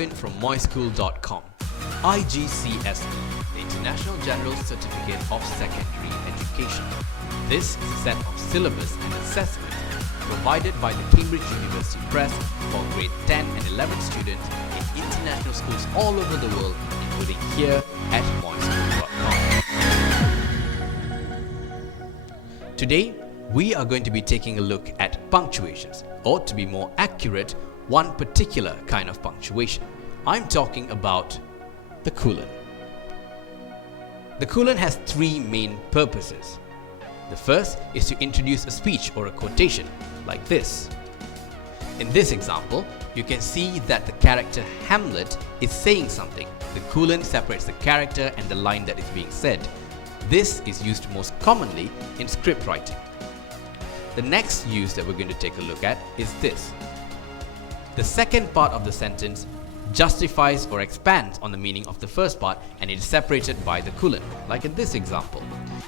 Arvind from moischool.com. IGCSE, the International General Certificate of Secondary Education. This is a set of syllabus and assessment provided by the Cambridge University Press for grade 10 and 11 students in international schools all over the world, including here at moischool.com. Today, we are going to be taking a look at punctuations, or to be more accurate, one particular kind of punctuation. I'm talking about the colon. The colon has three main purposes. The first is to introduce a speech or a quotation, like this. In this example, you can see that the character Hamlet is saying something. The colon separates the character and the line that is being said. This is used most commonly in script writing. The next use that we're going to take a look at is this. The second part of the sentence justifies or expands on the meaning of the first part, and it is separated by the colon, like in this example.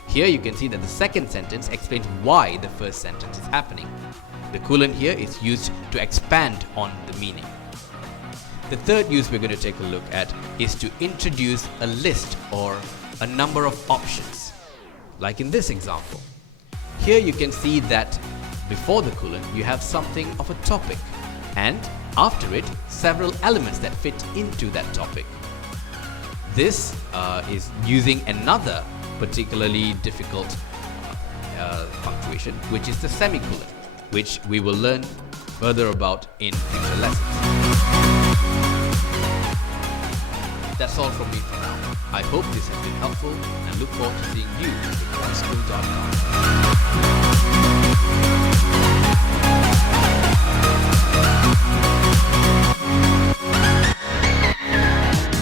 Here you can see that the second sentence explains why the first sentence is happening. The colon here is used to expand on the meaning. The third use we're going to take a look at is to introduce a list or a number of options, like in this example. Here you can see that before the colon you have something of a topic, and after it several elements that fit into that topic. This is using another particularly difficult punctuation, which is the semicolon, which we will learn further about in future lessons. That's all from me for now. I hope this has been helpful and look forward to seeing you at moischool.com.